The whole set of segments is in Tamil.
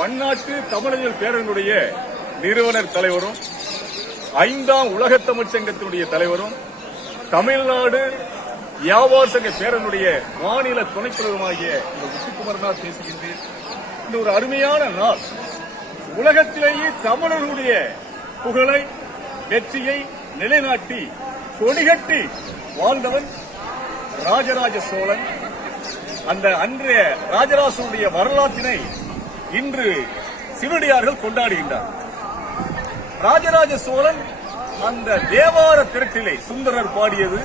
பன்னாட்டு தமிழர்கள் பேரனுடைய நிறுவனர் தலைவரும் 5ஆம் உலக தமிழ் சங்கத்தினுடைய தலைவரும் தமிழ்நாடு வியாபார சங்க பேரனுடைய மாநில துணைத் தலைவருமாகிய முத்துக்குமரனார் பேசுகின்றேன். இந்த ஒரு அருமையான நாள் உலகத்திலேயே தமிழர்களுடைய புகழை வெற்றியை நிலைநாட்டி கொடிகட்டி வாழ்ந்தவன் ராஜராஜ சோழன். அந்த அன்றைய ராஜராஜனுடைய வரலாற்றினை இன்று சிவனடியார்கள் கொண்டாடுகின்றார். ராஜராஜ சோழன் அந்த தேவார திரட்டிலே சுந்தரர் பாடியது,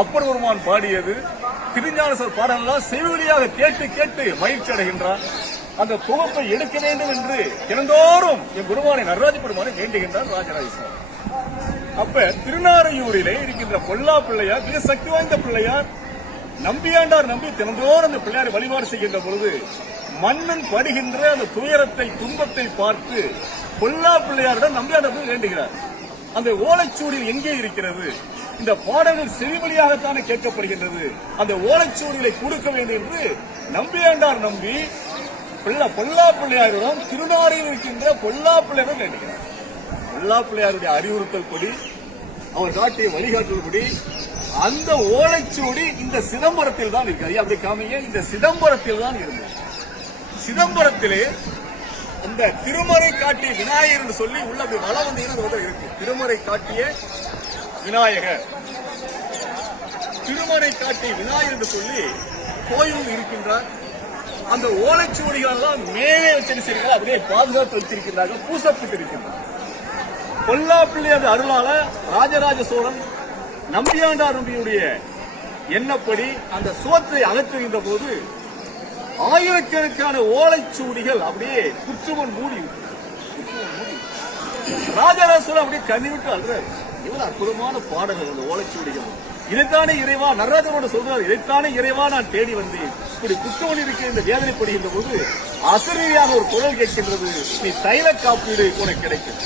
அப்பர் பெருமான் பாடியது, திருஞானசர் பாடலாம் செவிவழியாக கேட்டு கேட்டு மகிழ்ச்சி அடைகின்றார். அந்த தொகுப்பை எடுக்க வேண்டும் என்று தினந்தோறும் என் குருவானை நடராஜ பெருமானை வேண்டுகின்றார் ராஜராஜ சோழன். அப்ப திருநாரையூரிலே இருக்கின்ற பொல்லா பிள்ளையார் மிக சக்தி வாய்ந்த பிள்ளையார். நம்பியாண்டார் நம்பி தினந்தோறும் அந்த பிள்ளையாரை வழிபாடு செய்கின்ற பொழுது மன்னன் படுகின்ற அந்த துயரத்தை துன்பத்தை பார்த்து பொல்லா பிள்ளையாரிடம் நம்பியாண்டார் வேண்டுகிறார். அந்த ஓலைச்சூடில் எங்கே இருக்கிறது? இந்த பாடல்கள் செவிவழியாகத்தானே கேட்கப்படுகின்றது. அந்த ஓலைச்சூடிலை கொடுக்க வேண்டும் என்று நம்பியாண்டார் நம்பி பொல்லா பிள்ளையாரிடம் திருநாரையில் இருக்கின்ற பொல்லா பிள்ளையாரிடம் வேண்டுகிறார். பொல்லா பிள்ளையாருடைய அறிவுறுத்தல் படி, அவர் காட்டிய வழிகாட்டல் படி அந்த ஓலைச்சுவடி இந்த சிதம்பரத்தில் தான் இருக்கு. அப்படி காமிங்க, இந்த சிதம்பரத்தில் தான் இருந்தது. சிதம்பரத்திலே இந்த திருமறை காட்டிய விநாயகர் என்று சொல்லி உள்ள அப்படி வளம் வந்தீங்கன்னா இருக்கு. திருமறை காட்டிய விநாயகர், திருமறை காட்டிய விநாயகர் என்று சொல்லி கோயில் இருக்கின்றார். அந்த ஓலைச்சுவடிகள் தான் மேலே வச்சிருக்கிறார்கள், அப்படியே பாதுகாத்து வைத்திருக்கிறார்கள், பூசப்பட்டு இருக்கின்றார். பொல்லா பிள்ளையார் அருளால ராஜராஜ சோழன் நம்பியாண்டார் நம்பியுடைய எண்ணப்படி அந்த சுவற்றை அகற்றுகின்ற போது ஆயிரக்கணக்கான ஓலைச்சுவடிகள் அப்படியே குற்றுமன் மூடி ராஜராஜ சோழன் அப்படியே கண்ணிவிட்டு அல்றார். இவ்வளவு அற்புதமான பாடல்கள் அந்த ஓலைச்சுவடிகள். இதைத்தானே இறைவா நடராஜனோட சொல்றாரு, இதைத்தானே இறைவா நான் தேடி வந்தேன். இப்படி குற்றவன் இருக்க இந்த வேதனைப்படுகின்ற போது அசரீரியாக ஒரு குரல் கேட்கின்றது, நீ தைல காப்பீடு உனக்கு கிடைக்கும்.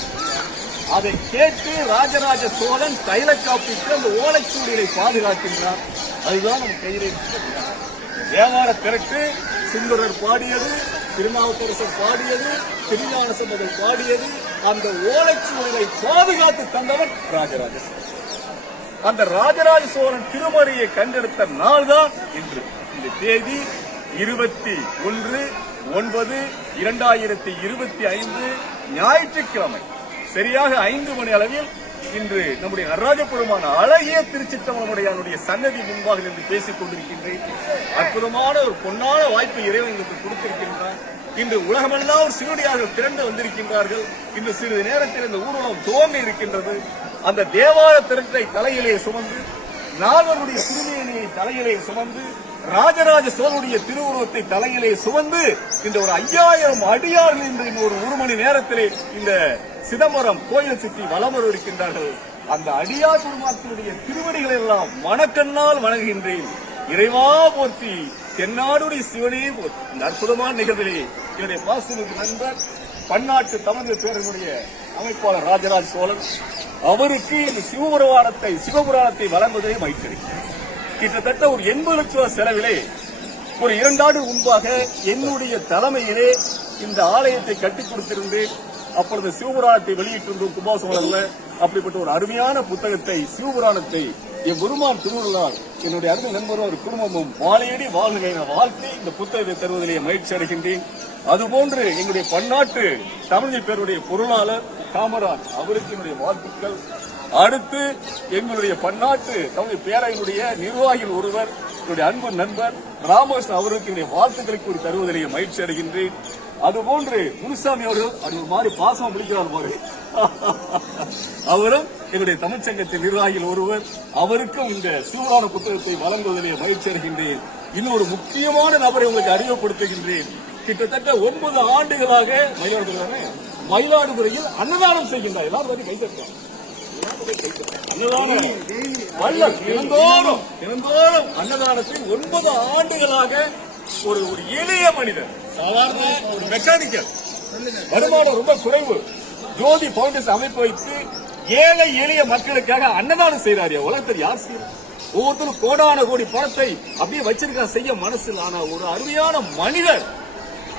அதை கேட்டு ராஜராஜ சோழன் தைல காப்பீட்டு அந்த ஓலைச்சூடிகளை பாதுகாக்கின்றார். அதுதான் நம்ம கையிலே தேவார திரட்டு சுந்தரர் பாடியது, திருநாவுக்கரசர் பாடியது, திருஞானசம்பந்தர் பாடியது. அந்த ஓலைச்சூடிகளை பாதுகாத்து தந்தவன் ராஜராஜ சோழன். அந்த ராஜராஜ சோழன் திருமறையை கண்டெடுத்த நாள் தான் இன்று. இந்த தேதி 21/9/2025 ஞாயிற்றுக்கிழமை சரியாக 5 மணி அளவில் இன்று நம்முடைய நடராஜ பெருமான் அழகிய திருச்சிற்றம்பலமுடையானுடைய சன்னதி முன்பாக நின்று பேசிக் கொண்டிருக்கின்றேன். அற்புதமான ஒரு பொன்னான வாய்ப்பு இறைவன் எங்களுக்கு கொடுத்திருக்கின்றார். இன்று உலகமெல்லாம் ஒரு சிவனடியார்கள் திரண்டு வந்திருக்கின்றார்கள். இன்று சிறிது நேரத்தில் இந்த ஊர்வலம் துவங்க இருக்கின்றது. அந்த தேவார திரட்டை தலையிலே சுமந்து, நால்வருடைய திருமேனியை தலையிலே சுமந்து, ராஜராஜ சோழனுடைய திருவுருவத்தை தலையிலே சுமந்து இந்த ஒரு 5000 அடியார்கள் இன்று ஒரு 1 மணி நேரத்திலே இந்த சிதம்பரம் கோயிலை சுற்றி வலம் வர இருக்கின்றார்கள். அந்த அடியார் பெருமாக்களுடைய திருவடிகளை எல்லாம் மனக்கண்ணால் வணங்குகின்றேன். இறைவா போற்றி, தென்னாடுடைய சிவனே போற்றி. இந்த அற்புதமான நிகழ்விலே என்னுடைய பாசமிகு நண்பர் பன்னாட்டு தமிழர் பேரனுடைய அமைப்பாளர் ராஜராஜ சோழன் அவருக்கு இந்த சிவபுராணத்தை வழங்குவதை மகிழ்ச்சியடைகிறேன். கிட்டத்தட்ட ஒரு 80 லட்சம் ரூபாய் செலவிலே ஒரு 2 ஆண்டுகள் முன்பாக என்னுடைய தலைமையிலே இந்த ஆலயத்தை கட்டிக் கொடுத்திருந்தேன். அப்பொழுது சிவபுராணத்தை வெளியிட்டிருந்தோம் கும்பாசோழர்ல. அப்படிப்பட்ட ஒரு அருமையான புத்தகத்தை சிவபுராணத்தை என் குருமான் திருவுருளால் என்னுடைய அருமை நண்பரும் ஒரு குடும்பமும் வாழையடி வாழ்க்கை வாழ்த்தி இந்த புத்தகத்தை தருவதிலே மகிழ்ச்சி அடைகின்றேன். அதுபோன்று எங்களுடைய பன்னாட்டு தமிழ் பேருடைய பொருளாளர் காமராஜ் அவருக்கு என்னுடைய வாழ்த்துக்கள். அடுத்து எங்களுடைய பன்னாட்டு தமிழ் பேரவையினுடைய நிர்வாகிகள் ஒருவர் என்னுடைய அன்பு நண்பர் ராமகிருஷ்ணன் அவருக்கு என்னுடைய வாழ்த்துக்களை கூறி தருவதிலேயே மகிழ்ச்சி அடைகின்றேன். அதுபோன்று முனுசாமி அவர்கள் அது ஒரு மாதிரி பாசம் முடிக்கிறார் போது அவரும் என்னுடைய தமிழ்ச்சங்கத்தின் நிர்வாகிகள் ஒருவர், அவருக்கும் இந்த சிவபுராண புத்தகத்தை வழங்குவதிலேயே மகிழ்ச்சி அடைகின்றேன். இன்னொரு முக்கியமான நபரை உங்களுக்கு அறிமுகப்படுத்துகின்றேன். கிட்டத்தட்ட 9 ஆண்டுகளாக மயிலாடுதுறையில் அன்னதானம் செய்கின்றார். எல்லாரும் கைதட்டார். தினந்தோறும் அன்னதானத்தில் 9 ஆண்டுகளாக ஒரு எளிய மனிதர், சாதாரண ஒரு மெக்கானிக்கல், வருமானம் ரொம்ப குறைவு, ஜோதி பவுண்டேஷன் அமைப்பு வைத்து ஏழை எளிய மக்களுக்காக அன்னதானம் செய்யறாரு. உலகத்தில் யார் செய்யறாரு? ஒவ்வொருத்தரும் கோடான கோடி பணத்தை அப்படியே வச்சிருக்க செய்ய மனசில். ஆனா ஒரு அருமையான மனிதர்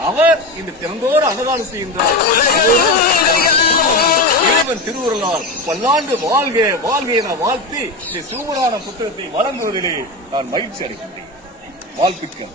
அவர் இந்த தினந்தோறும் அன்னதானம் செய்கின்றார். இறைவன் திருவுருளால் பல்லாண்டு வாழ்க வாழ்க என வாழ்த்தி இந்த சூப்பரான புத்தகத்தை வழங்குவதிலே நான் மகிழ்ச்சி அடைகின்றேன். வாழ்த்துக்கள்.